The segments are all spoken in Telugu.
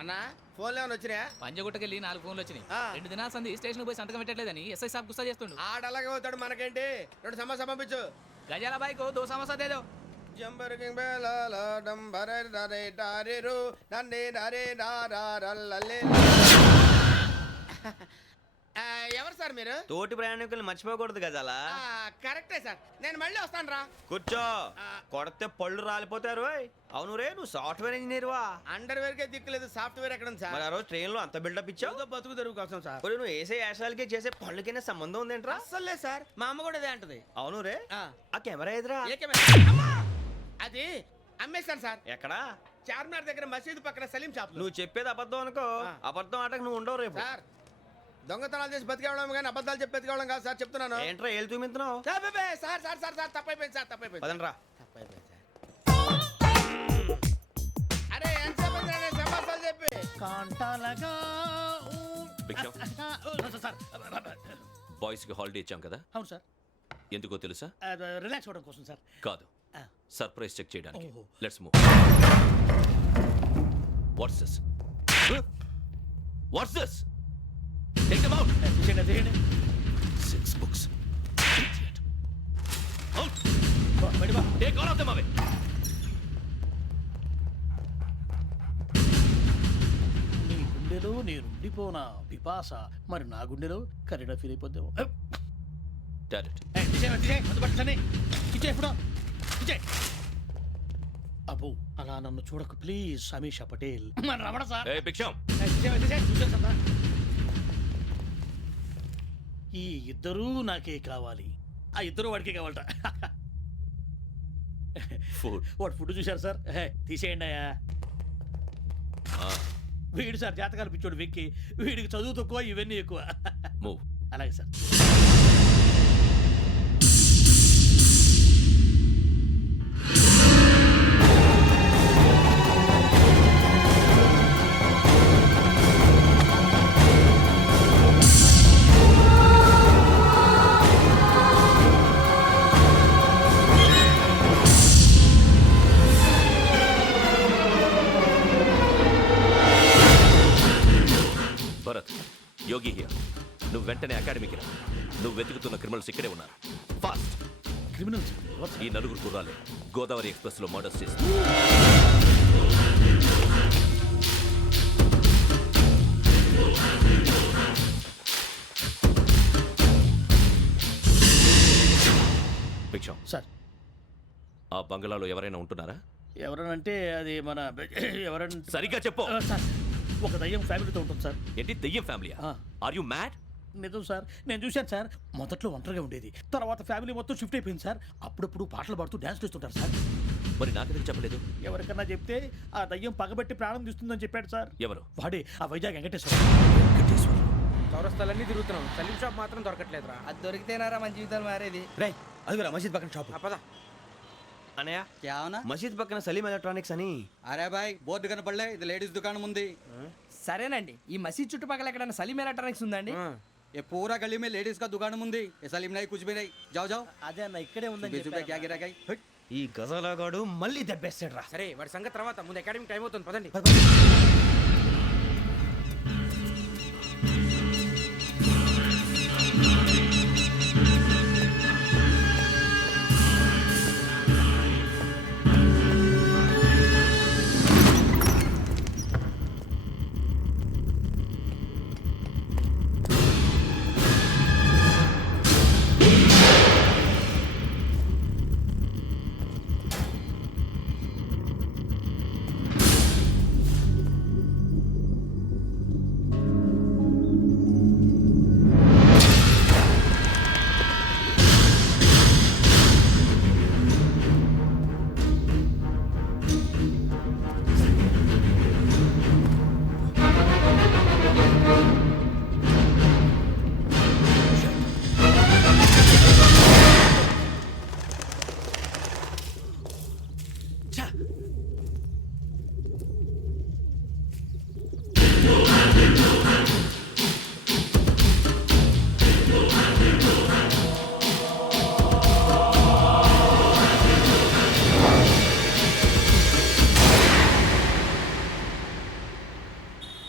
అన్నా ఫోన్లో ఏమైనా వచ్చినాయా? పంజగుట్టకెళ్ళి 4 ఫోన్లు వచ్చినాయి. ఆ. 2 దినాల సంది స్టేషన్ పోయి సంతకం పెట్టలేదని ఎస్ఐ సాబ్ గుస్తా చేస్తుండు. ఆడలాగే పోతాడు, మనకేంటి? 2 సమస్య పంపించు. గజాల బైక్ 2 సమోసా దేదో. జంబరకింగ్ బేలాల డంబరే డరే డారిరు నన్నే డరే డారారల్లలే. ఎవరు సార్ మీరు? తోటి ప్రయాణికులు మర్చిపోకూడదు గజాల. కరెక్టే సార్, నేను మళ్ళీ వస్తాను రా. కూర్చో, కొడితే పళ్ళు రాలిపోతారు. అవును రే, నువ్వు సాఫ్ట్వేర్ ఇంజనీర్ వా? అండర్వేర్ కే దిక్కులేదు, సాఫ్ట్వేర్ ఎక్కడ ఉంది సార్? మరి ఆ రోజు ట్రైన్ లో అంత బిల్డప్ ఇచ్చావు. ఏదో బతుకు తెరుగు కోసం సార్. ఒరేయ్, నువ్వు వేసే యాశాలకి చేసే పళ్ళకైనా సంబంధం ఉందేంట్రా? అస్సలు లేదు సార్, మా అమ్మ కూడా అదే అంటది. అవును రే, ఆ. ఆ కెమెరా ఎదురా? ఏ కెమెరా? అమ్మా! అది అమ్మేశాను సార్. ఎక్కడా? చార్మినార్ దగ్గర మసీదు పక్కన సలీం షాప్. నువ్వు చెప్పేది అబద్ధం అనుకో. ఆ. అబద్ధం ఆటకు నువ్వు ఉండవు రేపు. సార్, దొంగతనాలు చేసి బతికేవడం కానీ అబద్ధాలు చెప్పి బతికేవడం కాదు సార్, చెప్తున్నాను. ఏంట్రా ఏళ్ళు చూపించినావు? సార్ బే, సార్ సార్ సార్ సార్ తప్పైపోయింది సార్, తప్పైపోయింది. పదండ్రా. తప్పైపోయింది సార్. అరే ఎంతసేపు అయింది రా సమాసాలు చెప్పి? కాంటాలగా భిక్షం, సార్ బాయ్స్ కి హాలిడే ఇచ్చాం కదా, అవును సార్, ఎందుకో తెలుసా? రిలాక్స్ అవ్వడం కోసం సార్. కాదు, సర్ప్రైజ్ చెక్ చేయడానికి. ఓహో. Let's move. What's this? What's this? Take them out. తీసేయండి, తీసేయండి. 6 books. Idiot. Out. బయట బా. Take all of them away. నీ గుండెలో నేనుండిపోనా పిపాస, మరి నా గుండెలో కరీడా ఫీల్ అయిపోద్దాము. Direct. అబ్బో, అలా నన్ను చూడకు ప్లీజ్ సమీషా పటేల్. మన రమణ సార్. Hey, భిక్షం. ఈ ఇద్దరూ నాకే కావాలి, ఆ ఇద్దరు వాడికే కావాలట. Food. వాడు ఫుడ్ చూశారు సార్. తీసేయండి అయ్యా. వీడు సార్ జాతకాలు పిచ్చోడు వెక్కి, వీడికి చదువు తక్కువ ఇవన్నీ ఎక్కువ. Move. అలాగే సార్. Bharat, Yogi here. నువ్వు వెంటనే అకాడమీకి రా. నువ్వు వెతుకుతున్న క్రిమినల్స్ ఇక్కడే ఉన్నారు. ఫాస్ట్. క్రిమినల్స్ ఈ 4 గుర్రాలే గోదావరి ఎక్స్ప్రెస్ లో మర్డర్స్ చేసి. భిక్షం, సార్. ఆ బంగ్లాలో ఎవరైనా ఉంటున్నారా? ఎవరనంటే అది మన ఎవరంటే సరిగ్గా చెప్పు. సార్, ఒక దయ్యం ఫ్యామిలీతో ఉంటుంది సార్. ఏంటి దెయ్యం ఫ్యామిలీ? Are you mad? నిజం సార్, నేను చూశాను సార్. మొదట్లో ఒంటరిగా ఉండేది, తర్వాత ఫ్యామిలీ మొత్తం షిఫ్ట్ అయిపోయింది సార్. అప్పుడప్పుడు పాటలు పాడుతూ డ్యాన్స్ చేస్తుంటారు సార్. మరి నాకెందుకు చెప్పలేదు? ఎవరికన్నా చెప్తే ఆ దయ్యం పగబెట్టి ప్రాణం తీస్తుందని చెప్పాడు సార్. ఎవరు? వాడే ఆ వైజాగ్ వెంకటేశ్వర. చౌరస్తాలన్నీ తిరుగుతున్నాం, సలీం షాప్ మాత్రం దొరకట్లేదురా. అది దొరికితేనారా మన జీవితాలు మారేది. రేయ్, అదిగురా మసీద్ పక్కన షాప్. పద. అన్నయ్య, क्या होना? మసీద్ పక్కన సలీం ఎలక్ట్రానిక్స్ అని. अरे भाई బోర్డు కనపడలే, ఇది లేడీస్ దుకాణం ఉంది. సరేనండి, ఈ మసీద్ చుట్టుపక్కల ఎక్కడైనా సలీం ఎలక్ట్రానిక్స్ ఉందండి? ये पूरा गली में लेडीज का दुकान मुंदी, ये सलीम नहीं कुछ भी नहीं. जाओ जाओ. అదే అన్న ఇక్కడే ఉందని 20 रुपए क्या गिरा गई. ఈ గజాలగాడు మళ్ళీ దెబ్బేస్తాడు రా. సరే, వాడి సంగతి తర్వాత, ముందు అకాడమిక్ టైం అవుతుంది, పదండి.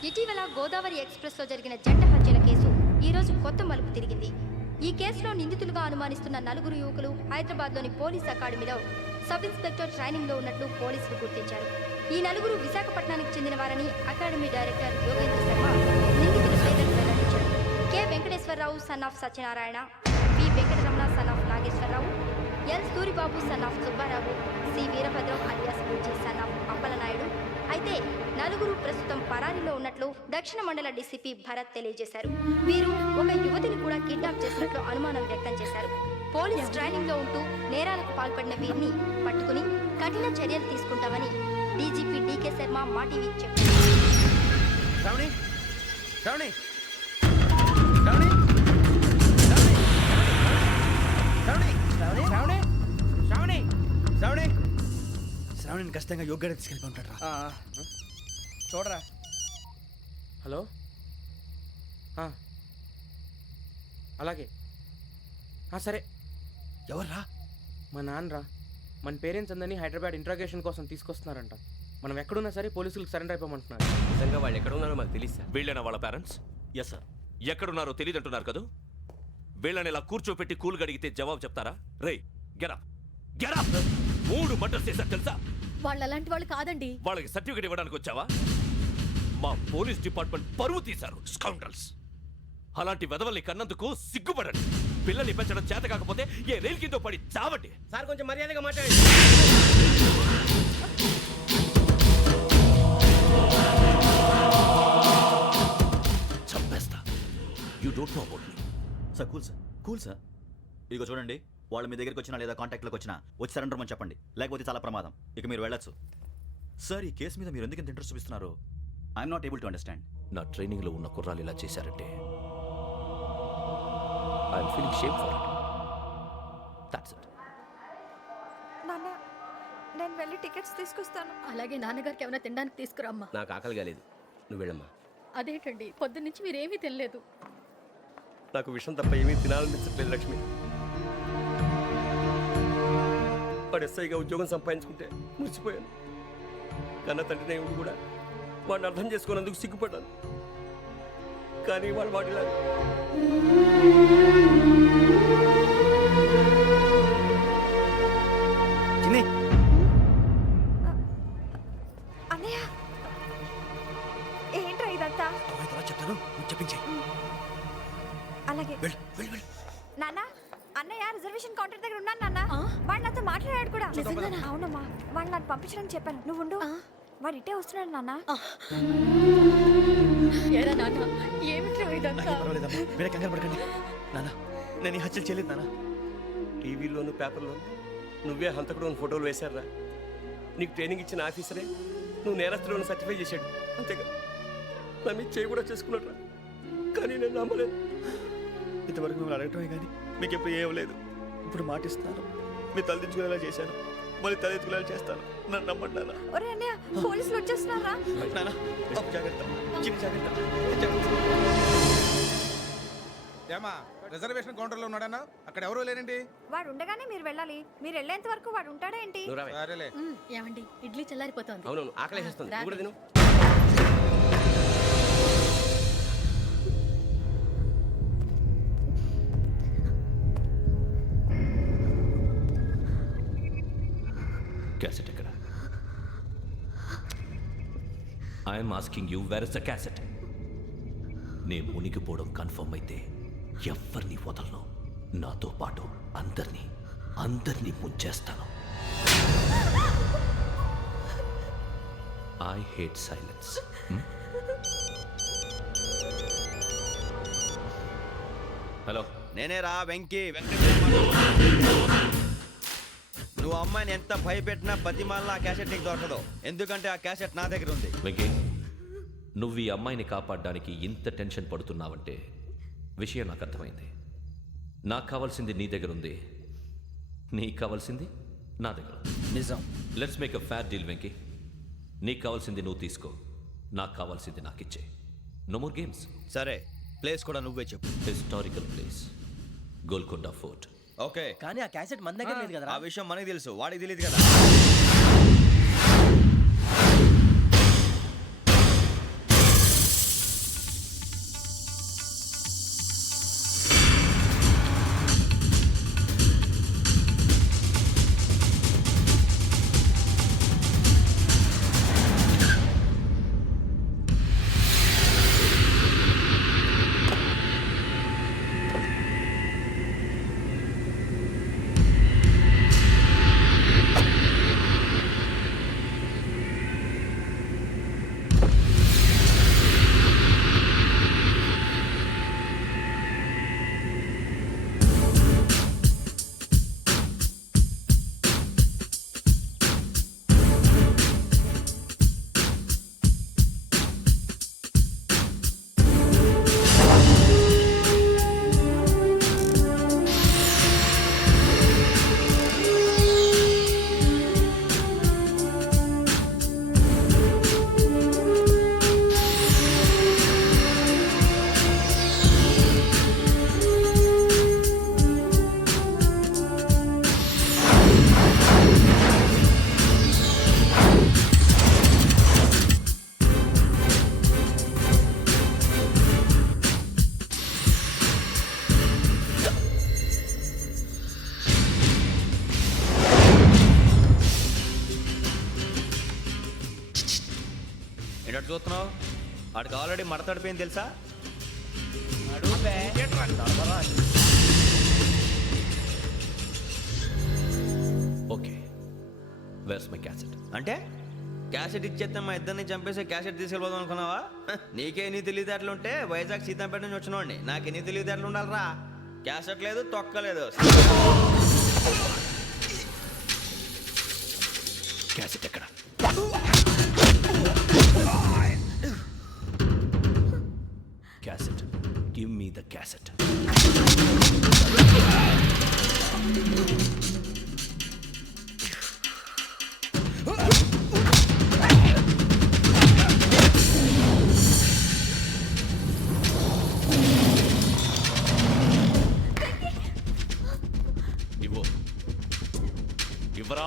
ఇటీవల గోదావరి ఎక్స్ప్రెస్లో జరిగిన జంట హత్యల కేసు ఈరోజు కొత్త మలుపు తిరిగింది. ఈ కేసులో నిందితులుగా అనుమానిస్తున్న 4 యువకులు హైదరాబాద్లోని పోలీస్ అకాడమీలో సబ్ ఇన్స్పెక్టర్ ట్రైనింగ్లో ఉన్నట్లు పోలీసులు గుర్తించారు. ఈ 4 విశాఖపట్నానికి చెందిన వారని అకాడమీ డైరెక్టర్ యోగేంద్ర శర్మ నిందితుల పేర్లను వెల్లడించారు. K Venkateswararao son of Satyanarayana, P Venkataramana son of Nageswararao, L Suribabu son of Subbarao, C Veerabhadram alias Bujji son of Appalanaidu. అయితే 4 ప్రస్తుతం పరారీలో ఉన్నట్లు దక్షిణ మండల డీసీపీ భరత్ తెలియజేశారు. వీరు ఒక యువతిని కూడా కిడ్నాప్ చేసినట్లు అనుమానం వ్యక్తం చేశారు. పోలీస్ ట్రైనింగ్ లో ఉంటూ నేరాలకు పాల్పడిన వీరిని పట్టుకుని కఠిన చర్యలు తీసుకుంటామని డీజీపీ డీకే శర్మ మా టీవీకి చెప్పారు. శ్రావణి శ్రావణి శ్రావణి శ్రావణి శ్రావణి శ్రావణి శ్రావణి శ్రావణి శ్రావణిని ఖచ్చితంగా యోగ్యత తీసుకెళ్ళి ఉంటాడు రా. చూడరా. హలో అలాగే సరే. ఎవర్రా? మా నాన్నరా. మన పేరెంట్స్ అందరినీ హైదరాబాద్ ఇంట్రాగేషన్ కోసం తీసుకొస్తున్నారంట. మనం ఎక్కడున్నా సరే పోలీసులకు సరెండర్ అయిపోమంటున్నారు. నిజంగా వాళ్ళు ఎక్కడ ఉన్నారో మాకు తెలియదు సార్. వీళ్ళైనా వాళ్ళ పేరెంట్స్? Yes sir. ఎక్కడున్నారో తెలియదు అంటున్నారు కదా. వీళ్ళని ఇలా కూర్చోపెట్టి కూల్ గడిగితే జవాబు చెప్తారా? రేయ్ గెటప్ గెటప్. 3 మర్డర్స్ చేశారు తెలుసా? వాళ్ళు అలాంటి వాళ్ళు కాదండి. వాళ్ళకి సర్టిఫికేట్ ఇవ్వడానికి వచ్చావా? మా పోలీస్ డిపార్ట్మెంట్ పరువు తీశారు స్కౌండ్రల్స్. అలాంటి వెధవల్ని కన్నందుకు సిగ్గుపడండి. పిల్లల్ని పెంచడం చేత కాకపోతే ఏ రైలు కింద పడి చావండి. సార్ కొంచెం మర్యాదగా మాట్లాడండి. చంపేస్తా. You don't know about me. Sir cool sir. ఇదిగో చూడండి, వాళ్ళు మీ దగ్గరికి వచ్చినా లేదా కాంటాక్ట్లోకి వచ్చినా వచ్చి సరెండర్ అని చెప్పండి, లేకపోతే చాలా ప్రమాదం. ఇక మీరు వెళ్ళొచ్చు. సార్, ఈ కేసు మీద మీరు ఎందుకు ఇంత ఇంట్రెస్ట్ చూపిస్తున్నారు? I'm not able to understand. నా ట్రైనింగ్లో ఉన్న కుర్రాలు ఇలా చేశారంటే I'm feeling shame for it. That's it. నాన్న, నేను వెళ్ళి టికెట్స్ తీసుకొస్తాను. అలాగే నాన్నగారికి ఏమైనా తినడానికి తీసుకురామ్మా. నాకు ఆకలి కాలేదు, నువ్వు వెళ్ళమ్మా. అదేంటండి, పొద్దున్నుంచి మీరేమీ తినలేదు. నాకు విషయం తప్ప ఏమీ తినాలనిపించట్లేదు లక్ష్మి. వాడు ఎస్ఐగా ఉద్యోగం సంపాదించుకుంటే మురిసిపోయాను. కన్న తండ్రినే ఉండి కూడా వాడిని అర్థం చేసుకున్నందుకు సిగ్గుపడ్డాను. కానీ వాడు వాడిలా అన్నయ్య, ఏంట్రా ఇదంతా? చెప్తాను, చెప్పించే. అలాగే నాన్న, అన్నయ్య రిజర్వేషన్ కౌంటర్ దగ్గర ఉన్నాను నాన్న. వాడు నాతో మాట్లాడాడు కూడా. అవునమ్మా, వాడు నాకు పంపించడం చెప్పాను. నువ్వు ఉండు, వాడు ఇట్టే వస్తున్నాడు నాన్న. మీరే కంగారు పడకండి నాన్న. నేను ఈ హత్యలు చేయలేదు నాన్న. టీవీలోను పేపర్లోను నువ్వే హంతకుడు అని ఫోటోలు వేశారా? నీకు ట్రైనింగ్ ఇచ్చిన ఆఫీసరే నువ్వు నేరస్తులను సర్టిఫై చేశాడు. అంతేగా, నా మీద చేయి కూడా చేసుకున్నాడు. కానీ నేను నమ్మలేదు. ఇంతవరకు మిమ్మల్ని అడగటమే కానీ మీకు ఎప్పుడు ఏం లేదు. ఇప్పుడు మాటిస్తున్నాను, మీరు తలదించుకునేలా చేశాను, మళ్ళీ తలెత్తుకునేలా చేస్తాను. నన్ను నమ్మండి నాన్న. ఒరే అన్నయ్య, పోలీసులు వచ్చేస్తున్నారా? నాన్న జాగ్రత్త, చిన్న జాగ్రత్త. ఏమా రిజర్వేషన్ కౌంటర్లో ఉన్నాడన్నా? అక్కడ ఎవరూ లేనండి. వాడు ఉండగానే మీరు వెళ్ళాలి. మీరు వెళ్ళేంత వరకు వాడు ఉంటాడా ఏంటి? సరేలే. ఏమండి, ఇడ్లీ చల్లారిపోతుంది. అవునవును, ఆకలేస్తుంది. నువ్వు కూడా తిను. క్యాసెట్ ఎక్కడ? I'm asking you, where is the cassette? నేను మునిగిపోవడం కన్ఫర్మ్ అయితే ఎవ్వరిని వదలను. నాతో పాటు అందరినీ ముంచేస్తాను. I hate silence. హలో, నేనే రా వెంకీ. నువ్వు అమ్మాయిని ఎంత భయపెట్టినా బతిమాలినా ఆ క్యాసెట్ నీకు దొరకదు. ఎందుకంటే ఆ క్యాసెట్ నా దగ్గర ఉంది. వెంకీ, నువ్వు ఈ అమ్మాయిని కాపాడడానికి ఇంత టెన్షన్ పడుతున్నావంటే విషయం నాకు అర్థమైంది. నాకు కావాల్సింది నీ దగ్గర ఉంది, నీకు కావాల్సింది నా దగ్గర. నిజం. Let's make a fair deal Venky. నీకు కావాల్సింది నువ్వు తీసుకో, నాకు కావాల్సింది నాకు ఇచ్చే. No more games. సరే, ప్లేస్ కూడా నువ్వే చెప్పు. Historical place, Golconda fort. Okay, కానీ ఆ క్యాసెట్ మన దగ్గర లేదు కదా. ఆ విషయం మనకి తెలుసు, వాడికి తెలియదు కదా. ఏంటంటే చూస్తున్నావు? వాడికి ఆల్రెడీ మడతడిపోయింది తెలుసా? Okay where's my cassette? అంటే క్యాసెట్ ఇచ్చేస్తే మా ఇద్దరిని చంపేసి క్యాసెట్ తీసుకెళ్ళిపోదాం అనుకున్నావా? నీకే ఎన్ని తెలివితేటలు ఉంటే వైజాగ్ సీతంపేట నుంచి వచ్చినోడిని నాకు ఎన్ని తెలివితేటలు ఉండాలరా? క్యాసెట్ లేదు, తొక్కలేదు. క్యాసెట్ ఎక్కడ? Cassette, give me the cassette. ఇవ్వు, ఇవ్వరా.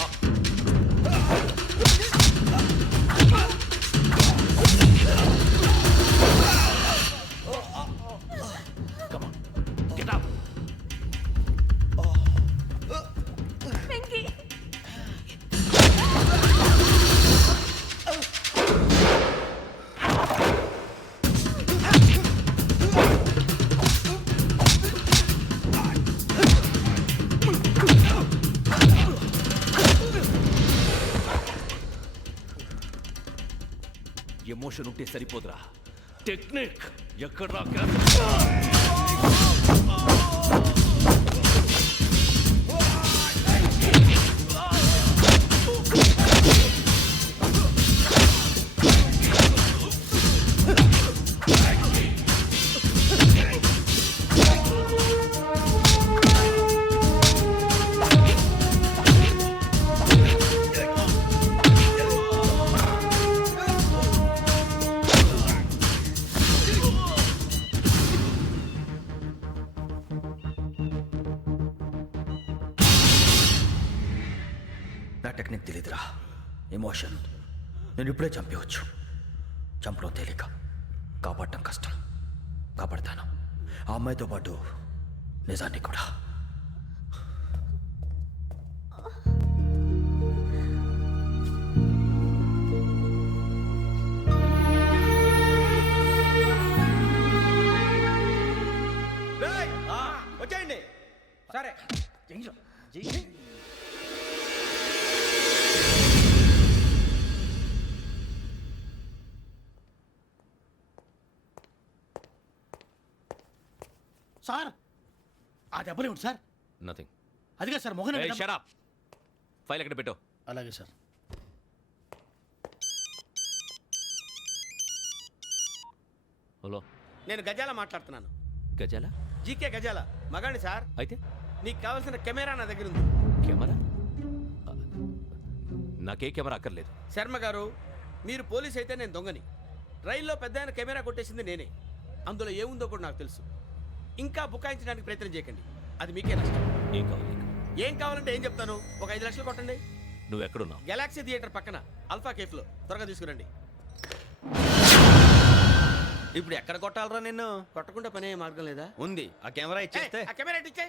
Come on, get up. Emotion ఉంటే సరిపోదురా, టెక్నిక్ ఎక్కడ్రా? నా టెక్నిక్ తెలీదురా, ఎమోషన్. నేను ఇప్పుడే చంపేవచ్చు. చంపడం తేలిక, కాపాడటం కష్టం. కాపాడతాను ఆ అమ్మాయితో పాటు నిజాన్ని కూడా. వచ్చేయండి. సరే. సార్ ఆ దెబ్బలు ఏమిటి సార్? నథింగ్. అదిగా సార్ మొహన్ షట్ అప్. ఫైల్ ఎక్కడ పెట్టు? అలాగే సార్. హలో, నేను గజాల మాట్లాడుతున్నాను. గజాల? జీకే గజాల మగాడి సార్. అయితే నీకు కావాల్సిన కెమెరా నా దగ్గర ఉంది. కెమెరా? నాకే కెమెరా అక్కర్లేదు. శర్మ గారు, మీరు పోలీస్ అయితే నేను దొంగని. రైల్లో పెద్ద ఆయన కెమెరా కొట్టేసింది నేనే. అందులో ఏముందో కూడా నాకు తెలుసు. ఇంకా బుకాయించడానికి ప్రయత్నం చేయకండి, అది మీకే నష్టం. ఏం కావాలి? ఏం కావాలంటే ఏం చెప్తాను. ఒక 5 లక్షలు కొట్టండి. నువ్వు ఎక్కడున్నావు? గెలాక్సీ థియేటర్ పక్కన అల్ఫా కేఫ్లో. త్వరగా తీసుకురండి. ఇప్పుడు ఎక్కడ కొట్టాలరా నిన్ను? కొట్టకుండా పనే మార్గం లేదా? ఉంది. ఆ కెమెరా ఇచ్చేస్తే. ఆ కెమెరా ఇచ్చే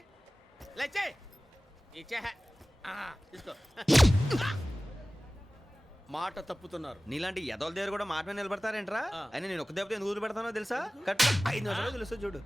లేచే ఇచ్చే తీసుకో. మాట తప్పుతున్నారు. నీలాంటి ఎదల దగ్గర కూడా మాట మీద నిలబడతారేంట్రా? అని నేను ఒక దెబ్బతో ఎందుకు పెడతానో తెలుసా? కట్ 5 నిమిషాలు తెలుసు చూడు.